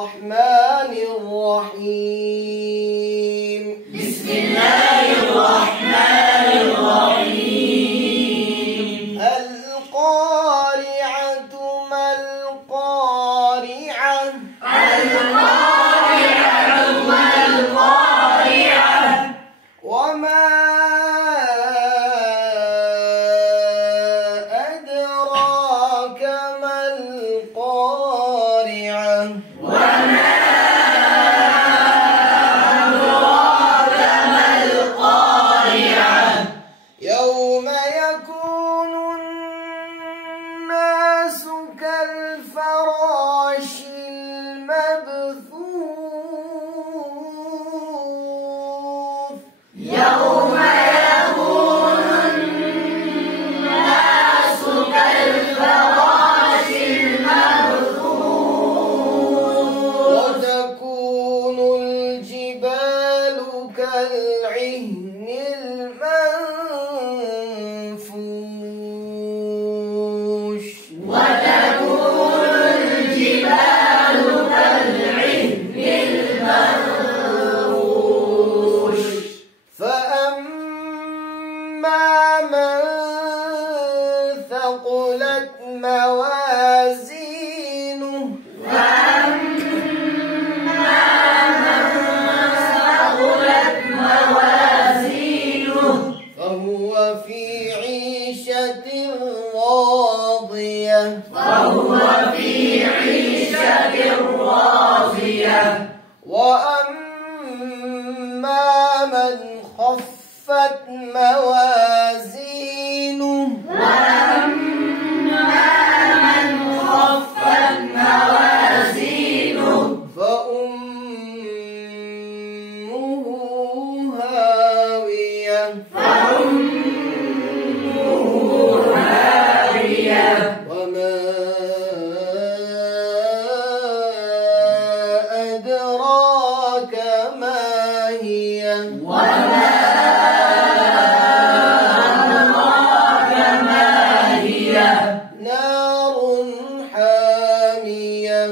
الرحمن الرحيم. بسم الله الرحمن الرحيم. القارعة ما القارعة؟ القارعة ما القارعة؟ وما أدراك ما القارعة؟ وما أدراك ما القارعة؟ يوم يكون الناس كالفراش المبثوث. يوم يكون الناس كالفراش المبثوث. وتكون الجبال كالعهن المنفوش. وتكون الجبال كالعهن المنفوش. فأما من ثقلت موازينه فأما من ثقلت موازينه فهو في عيشة راضية. فهو في عيشة راضية. وأما من خفت موازينه وأما من خفت موازينه فأمه هاوية. فأمه هاوية. وما أدراك ما هي؟ وما أدراك ما هي؟ نار حامية.